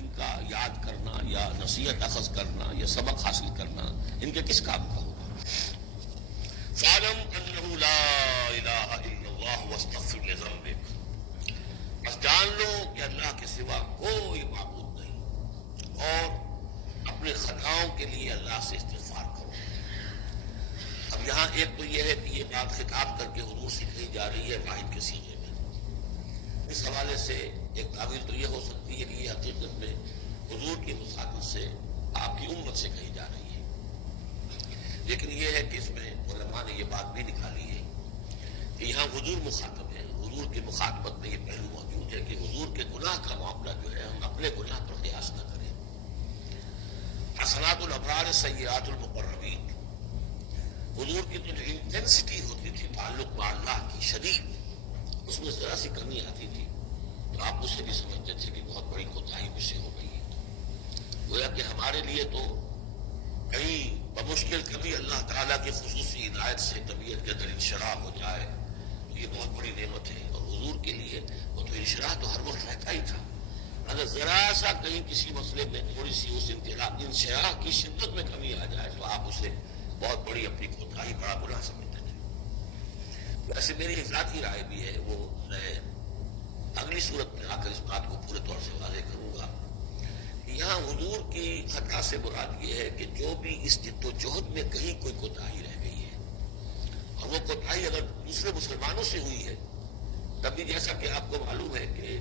ان کا یاد کرنا یا نصیحت اخذ کرنا یا سبق حاصل کرنا ان کے کس کام کا ہوگا؟ فَاعْلَمْ أَنَّهُ لَا إِلَٰهَ إِلَّا اللَّهُ وَاسْتَغْفِرْ لِذَنبِكَ، بس جان لو کہ اللہ کے سوا کوئی معبود نہیں، اور اپنے خطاؤں کے لیے اللہ سے استغفار کرو۔ اب یہاں ایک تو یہ ہے کہ یہ بات خطاب کر کے حضور سے کہی جا رہی ہے واحد کے صیغے میں۔ اس حوالے سے ایک تعبیر تو یہ ہو سکتی ہے کہ یہ حقیقت میں حضور کی مخاطب سے آپ کی امت سے کہی جا رہی ہے، لیکن یہ ہے کہ اس میں علماء نے یہ بات بھی نکالی ہے کہ یہاں حضور مخاطب ہے۔ حضور کی مخاطبت میں یہ پہلو موجود ہے کہ حضور کے گناہ کا معاملہ جو ہے ہم اپنے گناہ پر قیاس نہ کریں۔ حسنات الابرار سیئات المقربین، حضور کی جو انٹینسٹی ہوتی تھی تعلق مع اللہ کی شدید، اس میں ذرا سی کمی آتی تھی تو آپ اسے بھی سمجھتے تھے کہ بہت بڑی کوتاہی مجھ سے ہو گئی ہے۔ گویا کہ ہمارے لیے تو کہیں بمشکل کبھی اللہ تعالیٰ کی خصوصی عنایت سے طبیعت کے اندر انشراح ہو جائے تو یہ بہت بڑی نعمت ہے، اور حضور کے لیے وہ تو انشراح تو ہر وقت رہتا ہی تھا۔ اگر ذرا سا کہیں کسی مسئلے میں تھوڑی سی اس انشراح کی شدت میں کمی آ جائے تو آپ اسے بہت بڑی اپنی کوتاہی بڑا گناہ سمجھتے تھے۔ ویسے میری ذاتی رائے بھی ہے، وہ میں اگلی صورت میں آ کر اس بات کو پورے طور سے واضح کروں گا کہ یہاں حضور کی خطا سے مراد یہ ہے کہ جو بھی اس جد و جہد میں کہیں کوئی کوتاہی رہ گئی ہے، اور وہ کوتاہی اگر دوسرے مسلمانوں سے ہوئی ہے تب بھی جیسا کہ آپ کو معلوم ہے کہ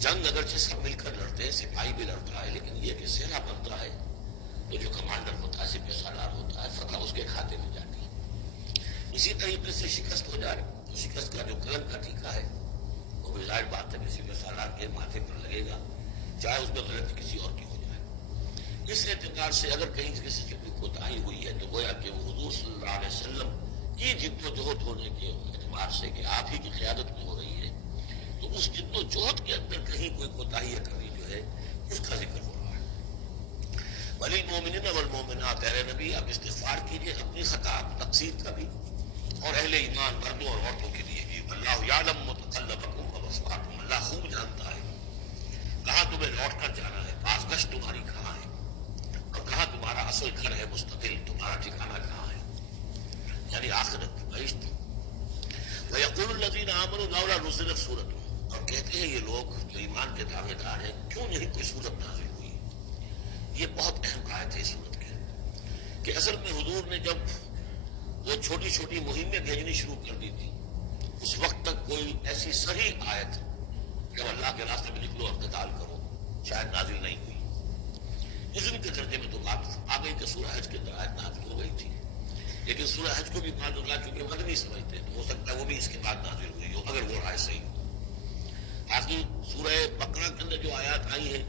جنگ اگرچہ سب مل کر لڑتے ہیں، سپاہی بھی لڑتا ہے، لیکن یہ کہ صحرا بنتا ہے تو جو کمانڈر ہوتا ہے، سپہ سالار ہوتا ہے، فتح اس کے کھاتے میں جاتی ہے۔ اسی طریقے سے شکست ہو جائے تو شکست کا جو قلم کا ٹیکا ہے وہ بھی ظاہر بات ہے کسی سپہ سالار کے ماتھے پر لگے گا، چاہے اس میں غلطی کسی اور کی ہو جائے۔ اس اعتبار سے اگر کہیں کسی کی کوئی کوتاہی ہوئی ہے تو گویا کہ وہ حضور صلی اللہ علیہ وسلم کی جد و جہد ہونے کے اعتبار سے کہ آپ ہی کی قیادت میں ہو رہی ہے، تو اس جد و جہد کے اندر کہیں کوئی کوتاہی یا کمی جو ہے اس کا ذکر ہو رہا ہے۔ وَلِلْمُؤْمِنِينَ وَالْمُؤْمِنَاتِ، اے نبی آپ استغفار کیجئے اپنی خطا تقصیر کا بھی، اور اہل ایمان مردوں اور عورتوں کے لیے بھی۔ اللہ یعلم متقلبکم ومثواکم، اللہ خوب جانتا ہے کہاں تمہیں لوٹ کر جانا ہے، پاس گشت تمہاری کہاں ہے، اور کہاں تمہارا اصل گھر ہے مستقل، تمہارا ٹھکانہ کہاں ہے، یعنی آخرت بہشت۔ وَيَقُولُ الَّذِينَ آمَنُوا لَوْلَا نُزِّلَتْ سُورَةٌ، اور کہتے ہیں یہ لوگ جو ایمان کے دعوے دار ہیں کیوں نہیں کوئی صورت نازل ہوئی۔ یہ بہت اہم آیت ہے صورت کی کہ اصل میں حضور نے جب وہ چھوٹی چھوٹی مہمیں بھیجنی شروع کر دی تھی اس وقت تک کوئی ایسی صحیح آیت جب اللہ کے راستے میں نکلو اور قتال کرو شاید نازل نہیں ہوئی۔ اذن کے درجے میں تو بات آ گئی کہ سورہ حج کے اندر آیت نازل ہو گئی تھی، لیکن سورہ حج کو بھی بعض اللہ چونکہ مدنی سمجھتے ہیں تو ہو سکتا ہے وہ بھی اس کے بعد نازل ہوئی ہو اگر وہ رائے صحیح ہو۔ آخر سورہ بقرہ کے اندر جو آیات آئی ہیں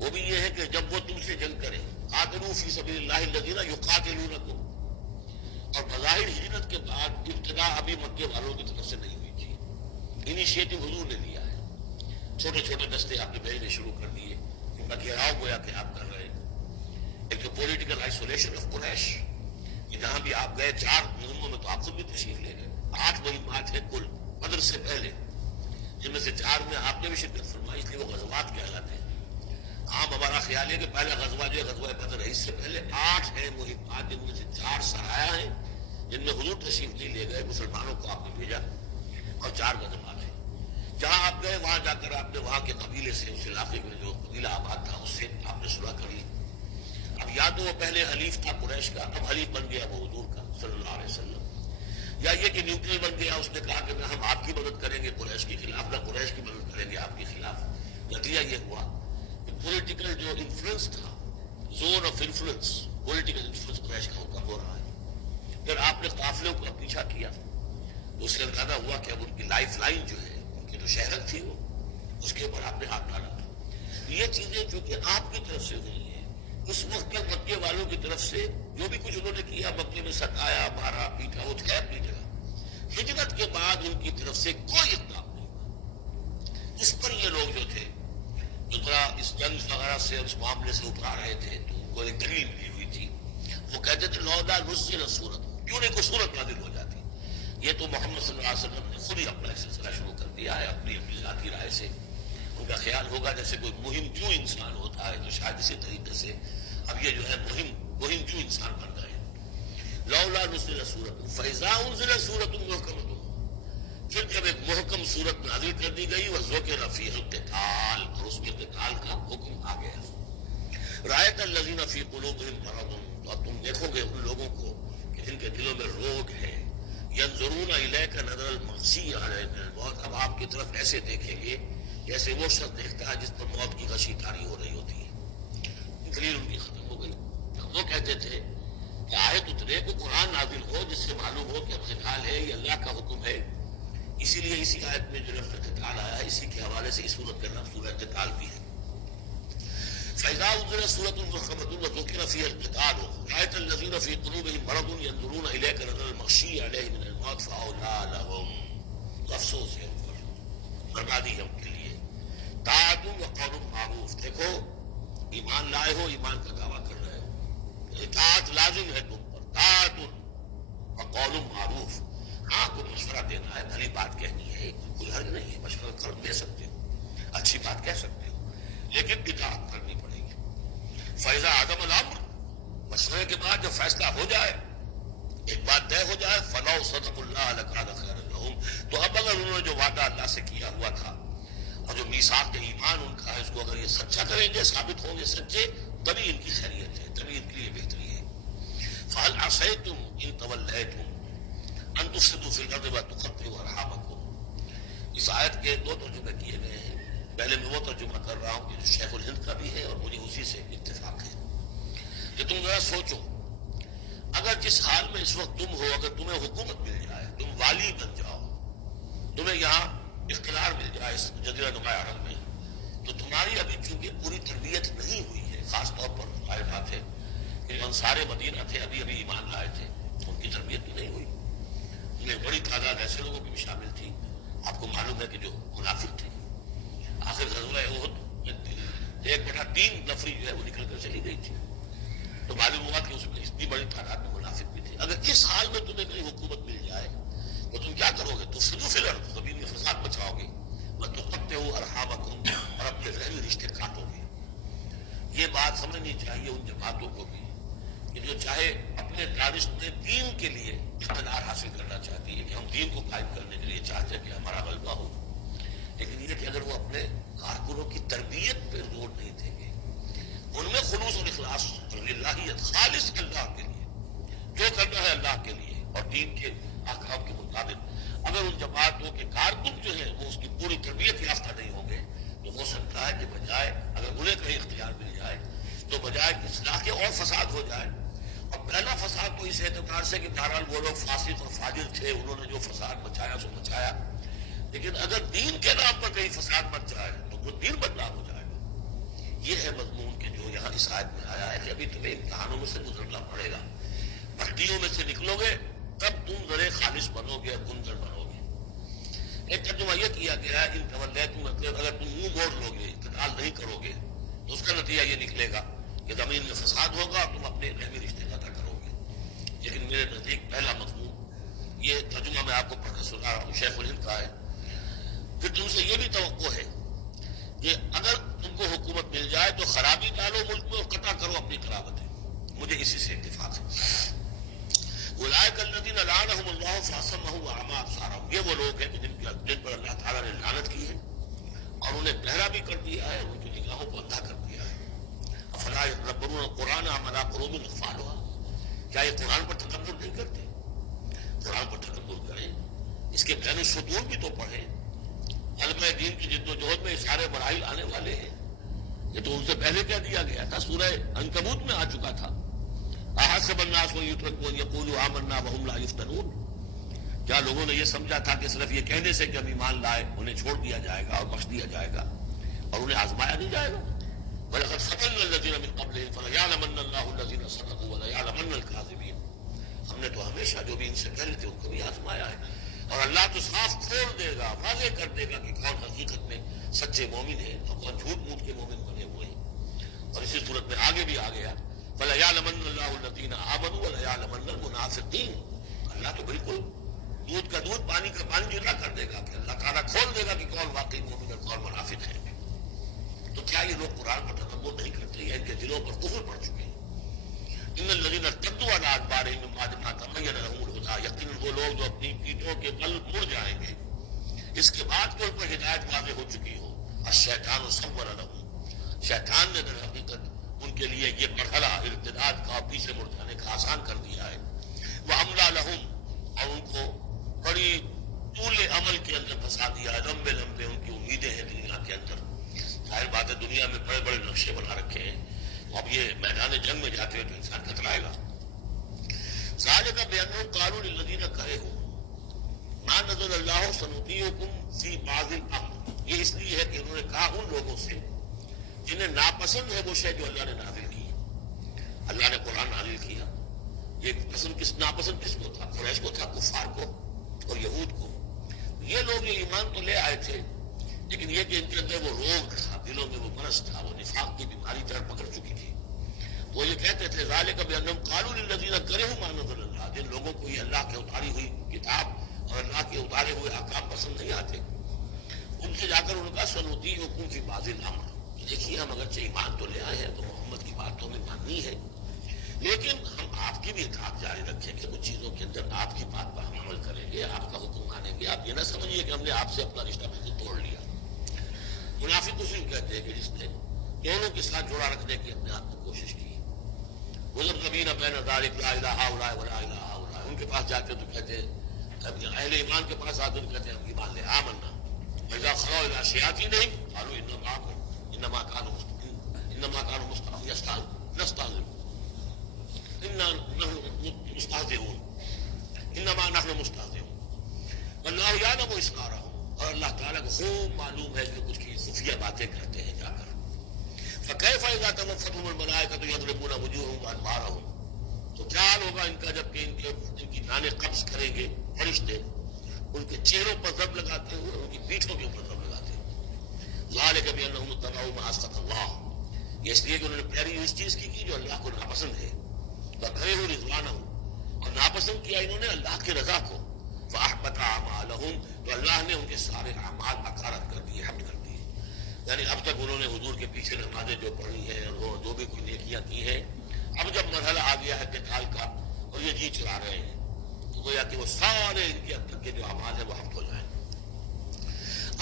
وہ بھی یہ ہے کہ جب وہ تم سے جنگ کریں، قاتلوا فی سبیل اللہ الذین یقاتلونکم، اور بظاہر ہجرت کے بعد ابتدا ابھی مکے والوں کی طرف سے نہیں ہوئی تھی، انیشیٹو حضور نے لیا ہے، چھوٹے چھوٹے دستے آپ نے بھیجنے شروع کر دیے، ان کا گھیراؤ گویا کہ آپ کر رہے ہیں۔ ایک جو پولیٹیکل آئسولیشن آف قریش، کہ جہاں بھی آپ گئے 4 مہموں میں تو آپ خود بھی تشریف لے گئے، 8 مہمات ہیں کل بدر سے پہلے، جن میں سے 4 میں آپ نے بھی شرکت فرمائی، اس لیے وہ غزوات کہلاتے ہیں۔ عام ہمارا خیال ہے کہ پہلا غزوہ جو ہے غزوہ بدر ہے، اس سے پہلے 8 ہیں مہمات، جن میں سے 4 سرایا ہیں جن میں حضور تشریف نہیں لے گئے، مسلمانوں کو آپ نے بھیجا، اور 4 غزوات ہیں۔ جہاں آپ گئے وہاں جا کر آپ نے وہاں کے قبیلے سے، اس علاقے میں جو قبیلہ آباد تھا اس سے آپ نے صلح کر لی۔ اب یا تو وہ پہلے حلیف تھا قریش کا، اب حلیف بن گیا وہ حضور کا صلی اللہ علیہ وسلم، یا یہ کہ نیوٹرل بن گیا، اس نے کہا کہ ہم آپ کی مدد کریں گے قریش کے خلاف، نہ قریش کی مدد کریں گے آپ کے خلاف۔ نتیجہ یہ ہوا کہ پولیٹیکل جو انفلوئنس تھا، zone of influence, political influence Quraysh کا ان کا ہو رہا ہے۔ پھر آپ نے قافلوں کا پیچھا کیا تو اس سے اندازہ ہوا کہ اب ان کی لائف لائن جو ہے، ان کی جو شہرت تھی وہ، اس کے اوپر آپ نے ہاتھ ڈالا۔ یہ چیزیں جو کہ آپ کی طرف سے ہوئی ہیں، اس وقت تک مکے والوں کی طرف سے جو بھی کچھ انہوں نے کیا، مکے میں ستایا، مارا، پیٹا، وہ تھے اپنی جگہ۔ ہجرت کے بعد ان کی طرف سے کوئی اقدام نہیں ہوا۔ اس پر یہ لوگ جو تھے، جو ذرا اس جنگ وغیرہ سے، اس معاملے سے اترا رہے تھے، تو ان کو ایک دلیل ملی ہوئی تھی، وہ کہتے تھے لولا نزلت سورۃ، کیوں نہیں کوئی سورت نازل ہو جاتی۔ یہ تو محمد صلی اللہ علیہ وسلم نے خود ہی اپنا سلسلہ شروع کر دیا ہے اپنی ذاتی رائے سے۔ ان کا خیال ہوگا جیسے کوئی مہم جو انسان ہوتا ہے، تو شاید اسی طریقے سے اب یہ جو ہے مہم جو انسان بن گئے. لولا نزلت سورۃ فاذا انزلت سورۃ محکمۃ، پھر جب ایک محکم صورت نازل کر دی گئی وذکر فیہا القتال، اور اس میں قتال کا حکم آ گیا. رأیت الذین فی قلوبہم مرض، تو اب تم دیکھو گے ان لوگوں کو کہ جن کے دلوں میں روگ ہے. ینظرون الیک نظر المغشی علیہ من الموت، اب آپ کی طرف ایسے دیکھیں گے جیسے وہ شخص دیکھتا ہے جس پر موت کی غشی طاری ہو رہی ہوتی ہے. دلیل ان کی ختم ہو گئی. وہ کہتے تھے کہ آیت اترے کو قرآن نازل ہو جس سے معلوم ہو کہ اب قتال ہے، یہ اللہ کا حکم ہے. اسی لیے اسی آیت میں جو لفظ قتال آیا ہے، اسی کے حوالے سے اس سورت کا نام سورہ قتال بھی ہے. فَإِذَا أُنزِلَتْ سُورَةٌ مُحْكَمَةٌ وَذُكِرَ فِيهَا الْقِتَالُ رَأَيْتَ الَّذِينَ فِي قُلُوبِهِم مَرَضٌ يَنظُرُونَ إِلَيْكَ نَظَرَ الْمَغْشِيِّ عَلَيْهِ مِنَ الْمَوْتِ فَأَوْلَىٰ لَهُمْ، افسوس ہے ان پر، بربادی ہے ان کے لیے. طاعۃ وقول معروف، دیکھو ایمان لائے ہو، ایمان کا دعویٰ کر رہے ہو، اطاعت لازم ہے تم پر. طاعۃ وقول معروف، ہاں کوئی مشورہ دینا ہے، بھلی بات کہنی ہے، کوئی حرج نہیں ہے، مشورہ کر دے سکتے ہو، اچھی بات کہہ سکتے ہو، لیکن اطاعت کرنی پڑے گی. فَإِذَا عَزَمَ الْأَمْرُ، مشورے کے بعد جب فیصلہ ہو جائے، ایک بات طے ہو جائے، فَلَوْ صَدَقُوا اللَّهَ لَكَانَ خَيْرًا لَهُمْ، تو اب اگر انہوں نے جو وعدہ اللہ سے کیا ہوا تھا اور جو میثاق ایمان ان کا ہے، اس کو اگر یہ سچا کریں گے، ثابت ہوں گے سچے، تبھی ان کی خیریت ہے، تبھی ان کے لیے بہتری ہے. فَهَلْ عَصَيْتُمْ إِن تَوَلَّيْتُمْ أَن تُفْسِدُوا فِي الْأَرْضِ وَتُقَطِّعُوا أَرْحَامَكُمْ. اس آیت کے دو ترجمے کیے گئے ہیں. پہلے میں وہ ترجمہ کر رہا ہوں کہ جو شیخ الہند کا بھی ہے اور مجھے اسی سے اتفاق ہے، کہ تم ذرا سوچو، اگر جس حال میں اس وقت تم ہو، اگر تمہیں حکومت مل جائے، تم والی بن جاؤ، تمہیں یہاں اختیار مل جائے اس جزیرہ نما عرب میں، تو تمہاری ابھی چونکہ پوری تربیت نہیں ہوئی ہے، خاص طور پر ہمارے بات ہے کہ انصار مدینہ تھے، ابھی ایمان لائے تھے، ان کی تربیت بھی نہیں ہوئی. ان میں بڑی تعداد ایسے لوگوں کی بھی شامل تھی، آپ کو معلوم ہے کہ جو منافق تھے. آخر غزوہ احد 1/3 نفری جو ہے وہ نکل کر چلی گئی تھی، تو معلوم ہوا کہ اس میں اتنی بڑی تعداد میں منافق بھی تھے. اگر اس حال میں تمہیں کوئی حکومت مل جائے تو تم کیا کرو گے؟ تفسدوا فی الارض، زمین میں فساد مچاؤ گے، وتقطعوا ارحامکم، اور اپنے رحمی رشتے کاٹو گے. یہ بات سمجھنی چاہیے ان جماعتوں کو بھی کہ جو چاہے اپنے دانش میں دین کے لیے اقتدار حاصل کرنا چاہتی ہے، کہ ہم دین کو قائم کرنے کے لیے چاہتے ہیں کہ ہمارا غلبہ ہو، لیکن یہ کہ اگر وہ اپنے کارکنوں کی تربیت پہ زور نہیں دیں گے، ان میں خلوص اور اخلاص اور للہیت، خالص اللہ کے لیے جو کرنا ہے اللہ کے لیے اور دین کے احکام کے مطابق، اگر ان جماعتوں کے کارکن جو ہیں وہ اس کی پوری تربیت یافتہ نہیں ہوں گے، تو ہو سکتا ہے کہ بجائے اگر انہیں کہیں اختیار مل جائے تو بجائے کہ اصلاح کے اور فساد ہو جائے. اور پہلا فساد تو اس اعتبار سے کہ بہرحال وہ لوگ فاسق اور فاجر تھے، انہوں نے جو فساد مچایا سو مچایا، لیکن اگر دین کے نام پر کہیں فساد مچ جائے تو وہ دین بدنام ہو جائے گا. یہ ہے مضمون کہ جو یہاں اس آیت میں آیا ہے کہ ابھی تمہیں امتحانوں میں سے گزرنا پڑے گا، بھٹیوں میں سے نکلو گے تب تم ذرے خالص بنو گے، گنجر بنو گے. ایک ترجمہ یہ کیا گیا ہے ان تولیتم، مطلب اگر تم منہ موڑ لو گے، قتال نہیں کرو گے، تو اس کا نتیجہ یہ نکلے گا کہ زمین میں فساد ہوگا اور تم اپنے رحمی رشتے قطع کرو گے. لیکن میرے نزدیک پہلا مضمون یہ ترجمہ میں آپ کو پڑھ کر سنا رہا ہوں، شیخ الہند کا ہے. پھر تم سے یہ بھی توقع ہے کہ اگر تم کو حکومت مل جائے تو خرابی ڈالو ملک میں اور قطع کرو اپنی قرابتیں. مجھے اسی سے اتفاق ہے. اولئک الذین لعنهم اللہ فاصمهم واعمی ابصارهم، یہ وہ لوگ ہیں کہ جن پر اللہ تعالیٰ نے لعنت کی ہے اور انہیں بہرا بھی کر دیا ہے، ان کی نگاہوں کو اندھا کر دیا ہے. افلا یتدبرون القرآن ام علی قلوب اقفالها، کیا یہ قرآن پر تدبر نہیں کرتے؟ قرآن پر تدبر کریں، اس کے بین السطور بھی تو پڑھیں. علماء دین کی جد و جہد میں سارے مراحل آنے والے ہیں، یہ تو ان سے پہلے کہہ دیا گیا تھا، سورہ عنکبوت میں آ چکا تھا. احسب الناس ان یترکوا ان یقولوا آمنا وهم لا یفتنون، کیا لوگوں نے یہ سمجھا تھا کہ صرف یہ کہنے سے کہ ہم ایمان لائے انہیں چھوڑ دیا جائے گا اور بخش دیا جائے گا اور انہیں آزمایا نہیں جائے گا؟ وَلَقَدْ فَتَنَّا الَّذِينَ مِن قَبْلِهِمْ فَلَيَعْلَمَنَّ اللَّهُ الَّذِينَ صَدَقُوا وَلَيَعْلَمَنَّ الْكَاذِبِينَ. ہم نے تو ہمیشہ جو بھی ان سے پہلے تھے ان کو بھی آزمایا ہے، اور اللہ تو صاف کھول دے گا، واضح کر دے گا کہ کون حقیقت میں سچے مومن ہیں اور کون جھوٹ موٹ کے مومن بنے ہوئے ہیں. اور اسی صورت میں آگے بھی آ گیا فَلَيَعْلَمَنَّ اللَّهُ الَّذِينَ آمَنُوا وَلَيَعْلَمَنَّ الْمُنَافِقِينَ. اللہ تو بالکل دودھ کا دودھ پانی کا پانی جدا کر دے گا کہ اللہ تعالیٰ کھول دے گا کہ کون واقعی مومن اور کون منافق ہے. تو کیا یہ لوگ قرآن پر تدبر نہیں کرتے ہیں؟ ان کے دلوں پر کفر پڑ چکے ہیں. ان الذین ارتدوا علی ادبارہم من بعد ما تبین لہم الہدی، یقیناً وہ لوگ جو اپنی پیٹھوں کے بل مڑ جائیں گے اس کے بعد کہ ان پر ہدایت واضح ہو چکی ہو. الشیطان سول لہم، شیطان نے در حقیقت ان کے لیے یہ مرحلہ ارتداد کا پیچھے مڑ جانے کا آسان کر دیا ہے. وَأَمْلَىٰ لَهُمْ، اور ان کو بڑی طول عمل کے اندر پھنسا دیا ہے. لمبے لمبے ان کی امیدیں ہیں دنیا کے اندر. ظاہر بات ہے دنیا میں بڑے بڑے نقشے بنا رکھے ہیں، اب یہ میدان جنگ میں جاتے ہوئے تو انسان کترائے گا. ذَلِكَ بِأَنَّهُمْ قَالُوا لِلَّذِينَ كَرِهُوا مَا نَزَلَ اللَّهُ سَنُطِيعُكُمْ فِي بَعْضِ الْأَمْرِ، یہ اس لیے ہے کہ انہوں نے کہا ان لوگوں سے جنہیں ناپسند ہے وہ شے جو اللہ نے نازل کی. اللہ نے قرآن نازل کیا، یہ پسند کس ناپسند کس کو تھا؟ قریش کو تھا، کفار کو اور یہود کو. یہ لوگ یہ ایمان تو لے آئے تھے لیکن یہ کہ ان کے اندر وہ روگ تھا، دلوں میں وہ مرض تھا، وہ نفاق کی بیماری جڑ پکڑ چکی تھی. وہ یہ کہتے تھے ذالک بانہم قالوا للذین کرہوا ما نزل اللہ، جن لوگوں کو یہ اللہ کے اتاری ہوئی کتاب اور اللہ کے اتارے ہوئے احکام پسند نہیں آتے، ان سے جا کر ان کا سنطیعکم فی بعض الامر، دیکھیے ہم اگرچہ ایمان تو لے آئے ہیں تو محمد کی بات تو ہمیں ماننی ہے لیکن ہم آپ کی بھی اطاعت جاری رکھیں گے، کچھ چیزوں کے اندر آپ کی بات پر ہم عمل کریں گے، آپ کا حکم مانیں گے. آپ یہ نہ سمجھیے کہ ہم نے آپ سے اپنا رشتہ بالکل توڑ لیا. منافق اسی کو کہتے ہیں کہ جس نے دونوں کے ساتھ جوڑا رکھنے کی اپنے آپ کو کوشش کی. مذبذبین بین ذلک لا الہ الا ولا الہ الا، ان کے پاس جاتے تو کہتے ہیں، اہل ایمان کے پاس آتے تو کہتے ہیں ہم ایمان لے آمنا. فاذا خلوا الى شیاطینہم قالوا انا معکم انما كانوا نستهزئ انما نحن مستهزئون واللہ یعلم اسرارہم، اور اللہ تعالیٰ کو خوب معلوم ہے کہ کچھ کی خفیہ باتیں کرتے ہیں جا کر. فکیف اذا توفتهم الملائکۃ یضربون وجوہہم وادبارہم، تو کیا حال ہوگا ان کا جب کہ ان کی جانیں قبض کریں گے فرشتے، ان کے چہروں پر ضرب لگاتے ہوئے، ان کی پیٹھوں کے اوپر ضرب لگاتے ہوئے. ذالک بانہم اتبعوا ما اسخط اللہ، یہ اس لیے کہ انہوں نے پیاری اس چیز کی جو اللہ کو ناپسند ہے. وکرہوا رضوانہ، اور ناپسند کیا انہوں نے اللہ کی رضا کو. فاحبط اعمالہم، تو اللہ نے ان کے سارے اعمال اکارت کر دیے، حبط کر دیے. یعنی اب تک انہوں نے حضور کے پیچھے نمازیں جو پڑھی ہیں اور جو بھی کوئی نیکیاں کی ہیں، اب جب مرحلہ آ گیا ہے قتال کا اور یہ جی چلا رہے ہیں تو گویا کہ وہ سارے ان کے اب تک کے جو اعمال ہیں وہ حبط ہو جائیں.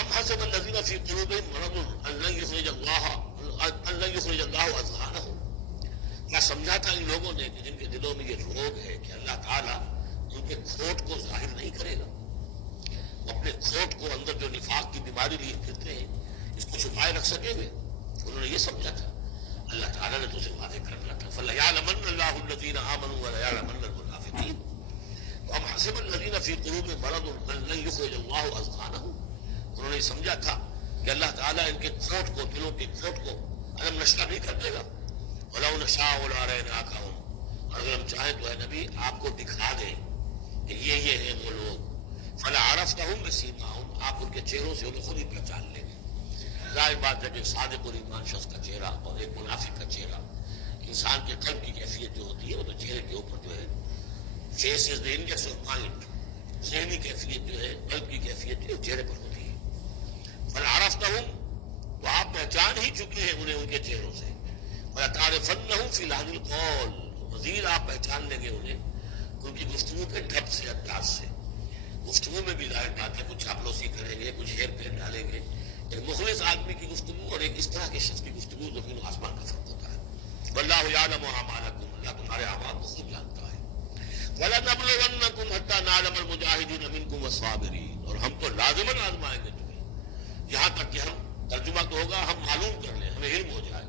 ام حسب الذین فی قلوبہم مرض ان لن یخرج اللہ اذغانہم، کیا سمجھا تھا ان لوگوں نے کہ جن کے دلوں میں یہ روگ ہے کہ اللہ تعالیٰ ان کے کھوٹ کو ظاہر نہیں کرے گا. وہ اپنے کھوٹ کو اندر جو نفاق کی بیماری لیے پھرتے ہیں اس کو چھپائے رکھ سکیں گے؟ انہوں نے یہ سمجھا تھا. اللہ تعالیٰ نے تو اسے واضح کرنا تھا. فَلَيَعْلَمَنَّ اللَّهُ الَّذِينَ آمَنُوا وَلَيَعْلَمَنَّ الْمُنَافِقِينَ. وَأَمْ حَسِبَ الَّذِينَ فِي قُلُوبِهِم مَرَضٌ أَن لَّن يُخْرِجَ اللَّهُ أَضْغَانَهُم، انہوں نے سمجھا تھا کہ اللہ تعالیٰ ان کے کھوٹ کو، دلوں کے کھوٹ کو علم نشر نہیں کر دے گا. وَلَوْ نَشَاءُ لَأَرَيْنَاكَهُمْ، اور اگر ہم چاہیں تو اے نبی آپ کو دکھا دیں کہ یہ ہیں وہ لوگ. فَلَعَرَفْتَهُمْ بِسِيمَاهُمْ، آپ ان کے چہروں سے انہیں خود ہی پہچان لیں گے. ظاہر بات ہے کہ صادق الایمان شخص کا چہرہ اور ایک منافق کا چہرہ، انسان کے قلب کی کیفیت جو ہوتی ہے وہ تو چہرے کے اوپر جو ہے، face is the index of mind, ذہنی کیفیت جو ہے، قلب کی کیفیت جو چہرے پر ہوتی ہے. فَلَعَرَفْتَهُمْ، تو آپ پہچان ہی چکے ہیں انہیں ان کے چہروں سے. وَلَتَعْرِفَنَّهُمْ فِي لَحْنِ الْقَوْلِ، مزید آپ پہچان لیں گے انہیں ان کی گفتگو کے ڈھب سے، انداز سے. گفتگو میں بھی ظاہر بات ہے کچھ چاپلوسی کریں گے، کچھ ہیر پھیر ڈالیں گے. ایک مخلص آدمی کی گفتگو اور ایک اس طرح کے شخص کی گفتگو زمین و آسمان کا فرق ہوتا ہے. واللہ یعلم اعمالکم، اللہ تمہارے اعمال کو خوب جانتا ہے. وَلَنَبْلُوَنَّکُمْ حَتَّىٰ نَعْلَمَ الْمُجَاہِدِينَ مِنکُمْ وَالصَّابِرِينَ، اور ہم تو لازماً آزمائیں گے تمہیں یہاں تک کہ ہم، ترجمہ تو ہوگا ہم معلوم کر لیں، ہمیں علم ہو جائے.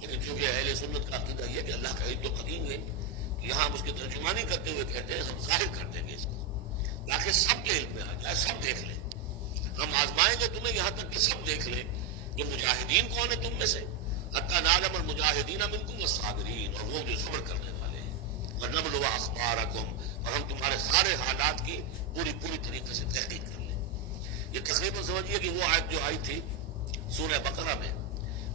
لیکن چونکہ اہل سنت کا عقیدہ یہ کہ اللہ کا علم تو قدیم ہے، یہاں ہم اس کی ترجمانی کرتے ہوئے کہتے ہیں ہم ظاہر کر دیں گے اس کو تاکہ سب کے علم میں آ جائے، سب دیکھ لیں. ہم آزمائیں گے تمہیں یہاں تک کہ سب دیکھ لیں کہ مجاہدین کون ہے تم میں سے. حتیٰ نعلم المجاہدین منکم والصابرین، اور وہ جو صبر کرنے والے ہیں. ونبلو اخبارکم، اور ہم تمہارے سارے حالات کی پوری طریقے سے تحقیق کر لیں. یہ تقریباً سمجھیے کہ وہ آیت جو آئی تھی سورہ بقرہ میں،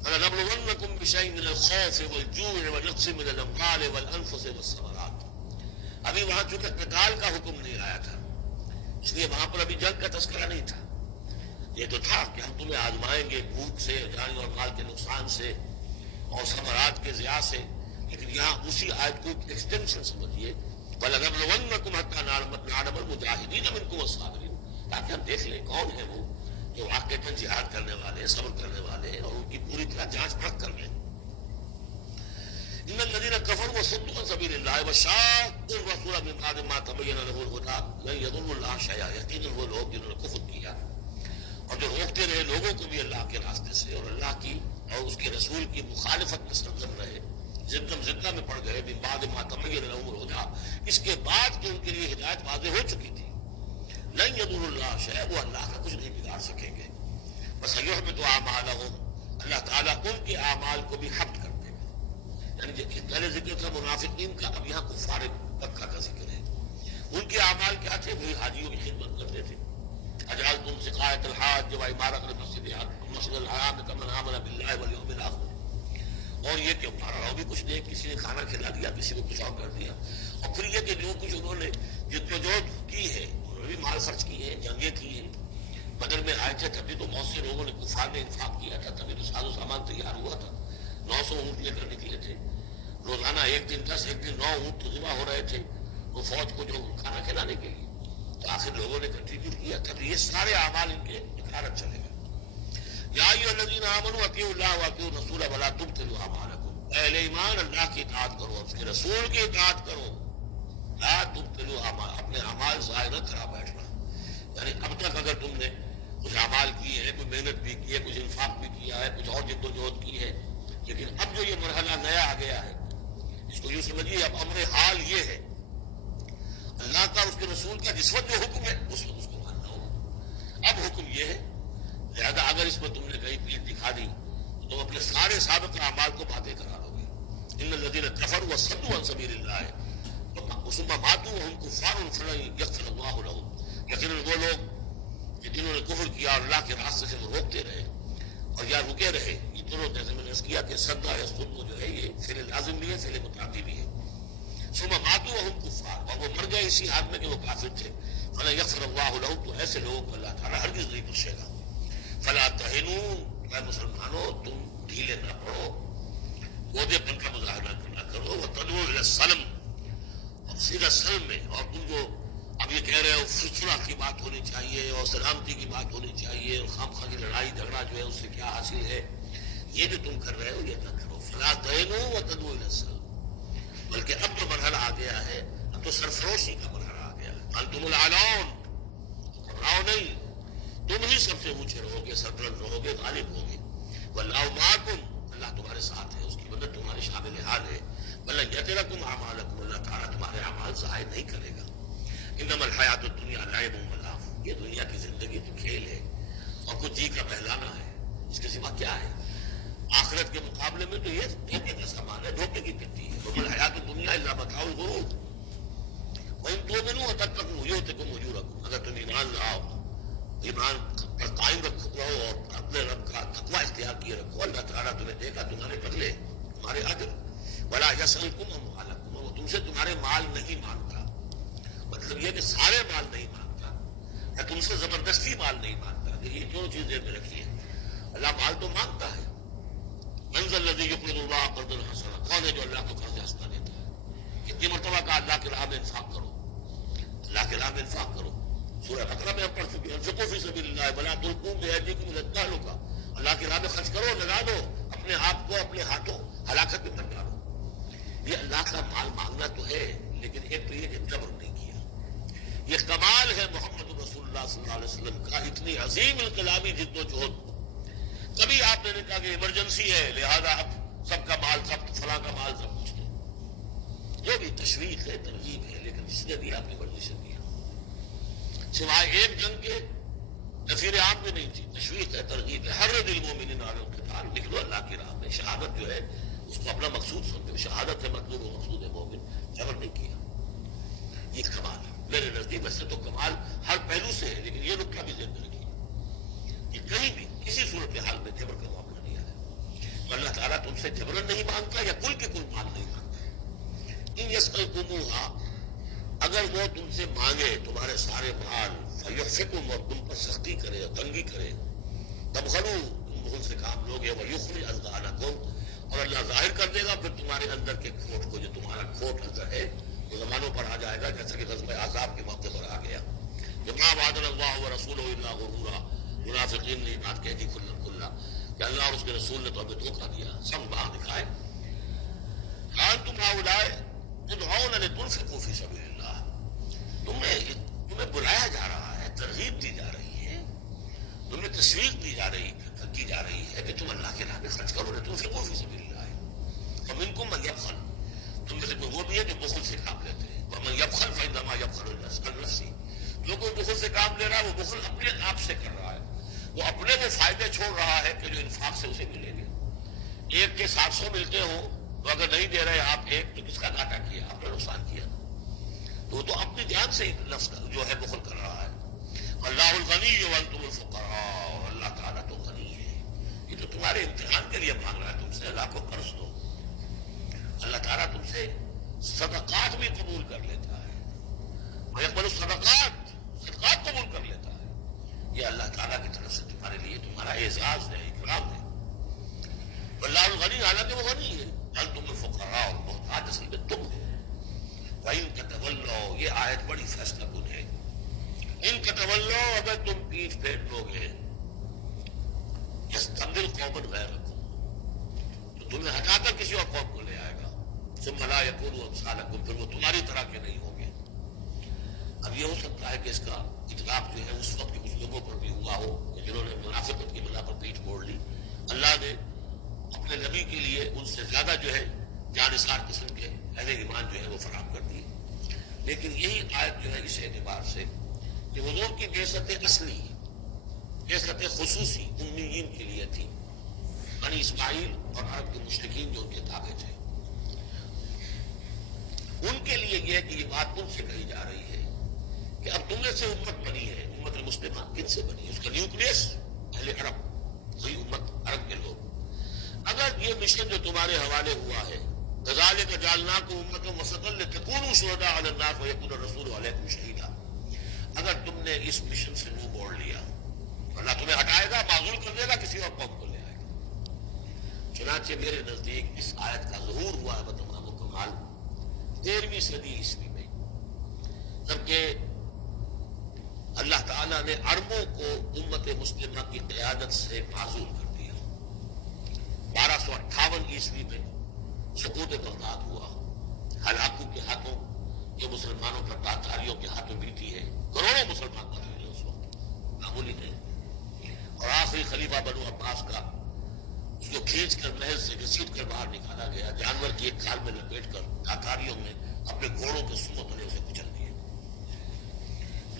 وَلَنَبْلُوَنَّكُمْ بِشَيْءٍ مِّنَ الْخَوْفِ وَالْجُوعِ وَنَقْصٍ مِّنَ الْأَمْوَالِ وَالْأَنفُسِ وَالثَّمَرَاتِ. ابھی وہاں چونکہ قتال کا حکم نہیں آیا تھا اس لیے وہاں پر ابھی جنگ کا تذکرہ نہیں تھا. یہ تو تھا کہ ہم تمہیں آزمائیں گے بھوک سے، جان اور مال کے نقصان سے اور ثمرات کے ضیاع سے، لیکن یہاں اسی آیت کو ایکسٹینشن سمجھیے، وَلَنَبْلُوَنَّكُمْ حَتَّىٰ نَعْلَمَ الْمُجَاهِدِينَ مِنكُمْ وَالصَّابِرِينَ، تاکہ ہم دیکھ لیں کون ہے وہ جو واقعتاً جہاد کرنے والے، صبر کرنے والے، اور ان کی پوری طرح جانچ پرکھ کر لیں۔ إِنَّ الَّذِينَ كَفَرُوا وَصَدُّوا عَن سَبِيلِ اللَّهِ وَشَاقُّوا الرَّسُولَ مِن بَعْدِ مَا تَبَيَّنَ لَهُمُ الْهُدَىٰ لَن يَضُرُّوا اللَّهَ شَيْئًا، یقیناً وہ لوگ جنہوں نے کفر کیا اور جو روکتے رہے لوگوں کو بھی اللہ کے راستے سے اور اللہ کی اور اس کے رسول کی مخالفت میں سرگرم رہے، زدہ میں پڑ گئے، من بعد ما تبین لهم الهدى، اس کے بعد کہ ان کے لیے ہدایت واضح ہو چکی تھی، لن يضروا الله شيئا، وہ اللہ کا کچھ نہیں بگاڑ سکیں گے، بس یحبط اعمالهم، اللہ تعالیٰ ان کے اعمال کو بھی حبط کر دے گا۔ یعنی پہلے ذکر تھا منافقین کا، اب یہاں کفار مکہ کا ذکر ہے۔ ان کے اعمال کیا تھے؟ وہی حاجیوں کی خدمت کرتے تھے، اجعلتم سقایۃ الحاج وعمارۃ المسجد الحرام کمن آمن باللہ والیوم الآخر، اور یہ کہ ہمارا بھی کچھ نہیں، کسی نے کھانا کھلا دیا، کسی کو کچھ اور کر دیا، اور پھر یہ کہ جو کچھ انہوں نے جدوجہد کی ہے، انہوں نے بھی مال خرچ کی ہے، جنگیں کی ہیں، بدر میں آئے تھے تبھی تو بہت سے لوگوں نے کفار نے انفاق کیا تھا، تبھی تو ساز و سامان تیار ہوا تھا، 900 اونٹ لے کر نکلے تھے، روزانہ ایک دن 10، ایک دن 9 اونٹ تو ذبح ہو رہے تھے وہ فوج کو جو کھانا کھلانے کے لیے، تو آخر لوگوں نے کنٹریبیوٹ کیا، تب یہ سارے اعمال ان کے اخارت چلے گئے۔ یا ایھا الذین آمنوا اطیعوا اللہ واطیعوا الرسول ولا تبطلوا اعمالکم، اہل ایمان اللہ کی اطاعت کرو، اس کے رسول کی اطاعت کرو، لا تبطلوا اپنے اعمال ضائع نہ کرا بیٹھنا، یعنی اب تک اگر تم نے کچھ اعمال کیے ہیں، کوئی محنت بھی کی ہے، کچھ انفاق بھی کیا ہے، کچھ اور جد و جہد کی ہے، لیکن اب جو یہ مرحلہ نیا آ گیا ہے، اس کو یوں سمجھیے اب امر حال یہ ہے، اللہ کا اس کے رسول کا جس وقت جو حکم ہے اس وقت اس کو ماننا ہوگا۔ اب حکم یہ ہے، لہذا اگر اس میں تم نے کہیں پیٹھ دکھا دی تو تم اپنے سارے سابق اعمال کو باتیں کرا لو گے۔ ان الذین کفروا وصدوا عن سبیل اللہ ثم ماتوا وهم کفار فلن یغفر اللہ لهم، یقیناً وہ لوگ جنہوں نے کفر کیا اور اللہ کے راستے سے وہ روکتے رہے اور یا رکے رہے، یہ دونوں جیسے میں نے عرض کیا کہ صدا یا صد جو ہے یہ فعل لازم بھی ہے، فعل متعدی بھی ہے، ثم ماتوا وهم کفار، اور وہ مر گئے اسی حال میں کہ وہ کافر تھے، فلا یغفر اللہ لهم، تو ایسے لوگوں کو اللہ تعالیٰ ہرگز نہیں بخشے گا۔ فلا تہنوا، اے مسلمانوں تم ڈھیلے نہ پڑو، عہدے پن کا مظاہرہ نہ کرو، وتدعوا الی السلم، اور سیدھا سلم میں، اور تم جو اب یہ کہہ رہے ہو صلح کی بات ہونی چاہیے اور سلامتی کی بات ہونی چاہیے اور خام خواہ کی لڑائی جھگڑا جو ہے اس سے کیا حاصل ہے، یہ جو تم کر رہے ہو یہ نہ کرو۔ فلا تہنوا وتدعوا الی السلم، بلکہ اب جو مرحلہ آ گیا ہے، اب تو سرفروشی کا مرحلہ آ گیا ہے، انتم الاعلون، گھبراؤ نہیں، تم ہی سب سے اونچے رہو گے، سربلند رہو گے، غالب ہوگے، واللہ معکم، اللہ تمہارے ساتھ ہے، اس کی مدد تمہارے شامل حال ہے، ولن یترکم اعمالکم، اللہ تعالیٰ تمہارے اعمال ضائع نہیں کرے گا۔ انما الحیات الدنیا لعب و لہو، یہ دنیا کی زندگی تو کھیل ہے اور کچھ جی کا بہلانا ہے، اس کے سوا کیا ہے؟ آخرت کے مقابلے میں تو یہ دھوکے کا سامان ہے، دھوکے کی پتی ہے۔ وما الحیات الدنیا الا متاع الغرور وان تؤمنوا وتتقوا یؤتکم اجورکم، اگر تم ایمان لاؤ، ایمان پر قائم رہو اور اپنے رب کا تقوی اختیار کیے رکھو، اللہ تعالیٰ تمہیں دے گا تمہارے بدلے، تمہارے اجر۔ ولا یسألکم اموالکم، وہ تم سے تمہارے مال نہیں مانگتا، مطلب یہ کہ سارے مال نہیں مانگتا یا تم سے زبردستی مال نہیں مانگتا، یہ دونوں چیزیں میں رکھی ہیں۔ اللہ مال تو مانگتا ہے، من ذا الذی یقرض اللہ قرضا حسنا، کون ہے جو اللہ کو قرض حسنا دیتا ہے؟ کتنی مرتبہ کہا اللہ کی راہ میں انفاق کرو، اللہ کی راہ میں انفاق کرو، سورہ بقرہ میں ہم پڑھ چکے ہیں، انفقوا فی سبیل اللہ ولا تلقوا بایدیکم الی التہلکہ، اللہ کی راہ میں خرچ کرو، لگا دو اپنے آپ کو اپنے ہاتھوں ہلاکت میں مت ڈالو۔ یہ اللہ کا مال مانگنا تو ہے، لیکن ایک تو یہ کہ جبر نہیں کیا، یہ کمال ہے محمد رسول اللہ صلی اللہ علیہ وسلم کا، اتنی عظیم انقلابی جد و جہد۔ کبھی آپ نے کہا کہ ایمرجنسی ہے لہذا اب سب کا مال ضبط، فلاں کا مال ضبط، کچھ نہیں، جو بھی تشویق ہے ترغیب ہے، لیکن جس نے دیا اپنی مرضی سے دیا، سوائے ایک جنگ کے نفیر عام میں نہیں تھی، تشویق ہے ترغیب ہے، حرض المؤمنین علی القتال، نکلو اللہ کی راہ میں، شہادت جو ہے اس کو اپنا مقصود سمجھو، شہادت ہے مطلوب و مقصود ہے مومن، جبر نہیں کیا، یہ کمال ہے میرے نزدیک۔ ویسے تو کمال ہر پہلو سے ہے، لیکن یہ نکتہ بھی ذہن میں رکھیے کہ کہیں بھی کسی صورت حال میں جبر کا معاملہ نہیں آیا، تو اللہ تعالیٰ تم سے جبرن نہیں مانگتا یا کل کے کل مال نہیں مانگتا۔ ان یسألکموہا، اگر وہ تم سے مانگے تمہارے سارے مال، فیحفکم، اور تم پر سختی کرے اور تنگی کرے، تبخلوا، تم بخل سے کام لوگے، ویخرج اضغانکم، اور اللہ ظاہر کر دے گا پھر تمہارے اندر کے کھوٹ کو، جو تمہارا کھوٹ اندر ہے وہ زمانوں پر آ جائے گا، جیسا کہ غزوہ احزاب کے موقع پر آ گیا. وما وعدنا اللہ ورسولہ الا غرورا، منافقین نے بات کہہ دی کھلا کھلا کہ اللہ اور اس کے رسول نے تو ہمیں دھوکہ دیا، سب باہر دکھائے. انتم ہؤلاء تدعون لتنفقوا فی سبیل اللہ، تمہیں بلایا جا رہا ہے، ترغیب دی جا رہی ہے، تمہیں تشویق دی جا رہی ہے کہ تم اللہ کے راہ میں خرچ کرو، لتنفقوا فی سبیل اللہ. ومنکم من یبخل، تم میں سے کوئی وہ بھی ہے جو بخل سے کام لیتے ہیں. ومن یبخل فانما یبخل عن نفسہ، جو کوئی بخل سے کام لے رہا ہے وہ بخل اپنے آپ سے کر رہا ہے، وہ اپنے وہ فائدے چھوڑ رہا ہے کہ جو انفاق سے اسے ملیں گے. ایک کے 700 ملتے ہوں تو اگر نہیں دے رہے آپ ایک، تو کس کا گھاٹا کیا؟ آپ نے نقصان کیا. تو وہ تو اپنی جان سے نفس جو ہے بخل کر رہا ہے. اللہ الغنی وانتم الفقراء، اور اللہ تعالیٰ تو غنی ہے، یہ تو تمہارے امتحان کے لیے مانگ رہا ہے تم سے. اللہ کو قرض دو، اللہ تعالیٰ تم سے صدقات بھی قبول کر لیتا ہے، ويقبل الصدقات، صدقات قبول کر لیتا ہے. یہ اللہ تعالیٰ کی طرف سے تمہارے لیے تمہارا اعزاز ہے، اکرام ہے. اللہ الغنی، حالانکہ وہ غنی ہے. انتم الفقراء، اور محتاج اصل میں تم ہو. وَإِن تَتَوَلَّوْا، یہ آیت بڑی فیصلہ کن ہے. ان تتولوا، اگر تم پیٹھ پھیر لوگے، یستبدل قوما غیرکم، تو تمہیں ہٹا کر کسی اور قوم کو لے آئے گا. ثم لا یکونوا امثالکم، پھر وہ تمہاری طرح کے نہیں ہوں گے. اب یہ ہو سکتا ہے کہ اس کا اطلاق جو ہے اس وقت کے کچھ لوگوں پر بھی ہوا ہو کہ جنہوں نے منافقت کی بنا پر پیٹھ موڑ لی. اللہ نے اپنے نبی کے لیے ان سے زیادہ جو ہے جانثار قسم کے اہل ایمان جو ہے وہ فراہم کر دیے. لیکن یہی آیت جو ہے اس اعتبار سے کہ حضور کی بعثت اصلی، بعثت خصوصی امیین کے لیے تھی، بنی اسماعیل اور عرب کے مشرکین جو ان کے تابع تھے، ان کے لیے یہ کہ یہ بات ان سے کہی جا رہی ہے کہ اب تم میں سے امت بنی ہے. امت المسلمہ کن سے بنی ہے؟ اس کا نیوکلیس اہل عرب، وہی امت عرب کے لوگ. اگر یہ مشن جو تمہارے حوالے ہوا ہے، كَذَلِكَ جَعَلْنَاكُمْ أُمَّةً وَسَطًا لِتَكُونُوا شُهَدَاءَ عَلَى النَّاسِ وَيَكُونَ الرَّسُولُ عَلَيْكُمْ شَهِيدًا، اگر تم نے اس مشن سے منہ موڑ لیا، اللہ تمہیں ہٹائے گا، معزول کر دے گا، کسی اور قوم کو لے آئے گا. چنانچہ میرے نزدیک اس آیت کا ظہور ہوا ہے بتمام و کمال 13ویں صدی عیسوی میں، جبکہ اللہ تعالیٰ نے عربوں کو امت مسلمہ کی قیادت سے معزول کر دیا. 1258 عیسوی میں سقوط بغداد ہوا، ہلاکو کے ہاتھوں، یہ مسلمانوں پر تاتاریوں کے ہاتھوں بیتی ہے، کروڑوں مسلمان قتل ہوئے اس وقت، معمولی نہیں. اور آخری خلیفہ بنو عباس کا جو کھینچ کر محل سے گھسیٹ کر باہر نکالا گیا، جانور کی ایک کھال میں لپیٹ کر تاتاریوں میں اپنے گھوڑوں کے سنوں تلے اسے کچل دیے.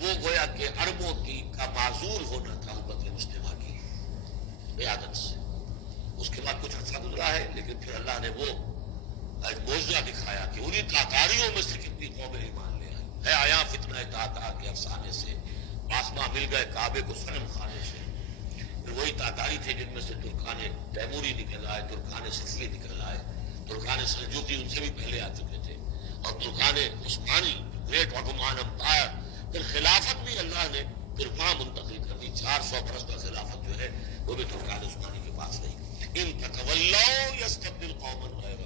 وہ گویا کہ عربوں کی کا معزول ہونا تھا امت مسلمہ کی قیادت سے. اس کے بعد کچھ عرصہ گزرا ہے، لیکن پھر اللہ نے وہ معجزہ دکھایا کہ انہی تاتاریوں میں سے کتنی قومیں ایمان لے آئی. ہے آیا فتنہ تاتار کے افسانے سے، آسماں مل گئے کعبے کو صنم خانے سے. پھر وہی تاتاری تھے جن میں سے ترکان تیموری نکل آئے، ترکان صفوی نکل آئے، ترکان سلجوقی ان سے بھی پہلے آ چکے تھے، اور Terken Usmani great Ottoman umpire. پھر خلافت بھی اللہ نے پھر وہاں منتقل کر دی. 400 برس کا خلافت جو ہے وہ بھی ترکان عثمانی کے پاس رہی. ان تتولوا یستبدل قوما غیرکم.